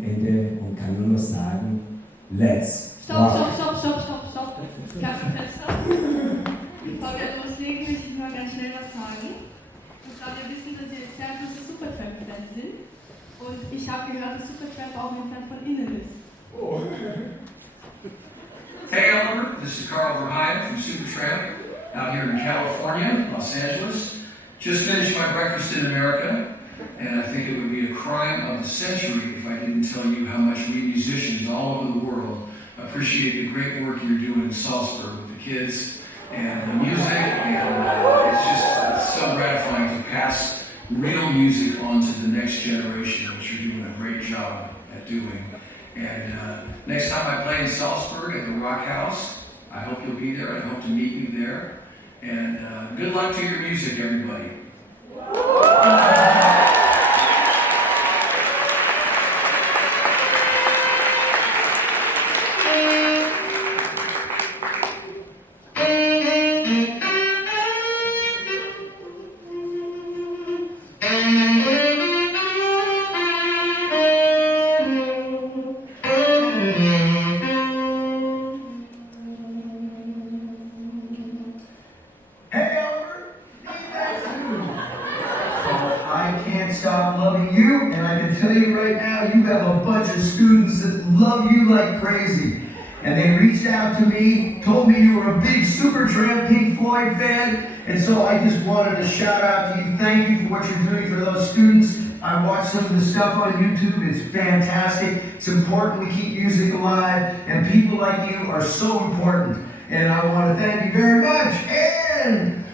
Ende und kann nur noch sagen, let's Stopp. Klassenfenster. Bevor wir loslegen, möchte ich mal ganz schnell was sagen. Und zwar, wir wissen, dass ihr jetzt sehr große Supertramp-Fans sind. Und ich habe gehört, dass Supertramp auch ein Fan von Ihnen ist. Oh. Hey Oliver, this is Verheyen from Supertramp, out here in California, Los Angeles. Just finished my breakfast in America, and I think it would be a crime of the century if I didn't tell you how much we musicians all over the world appreciate the great work you're doing in Salzburg with the kids and the music, and it's so gratifying to pass real music on to the next generation, which you're doing a great job at doing. And next time I play in Salzburg at the Rock House, I hope you'll be there. I hope to meet you there. And good luck to your music, everybody. Stop loving you, and I can tell you right now, you have a bunch of students that love you like crazy. And they reached out to me, told me you were a big Supertramp Pink Floyd fan, and so I just wanted to shout out to you. Thank you for what you're doing for those students. I watched some of the stuff on YouTube. It's fantastic. It's important to keep music alive, and people like you are so important. And I want to thank you very much. And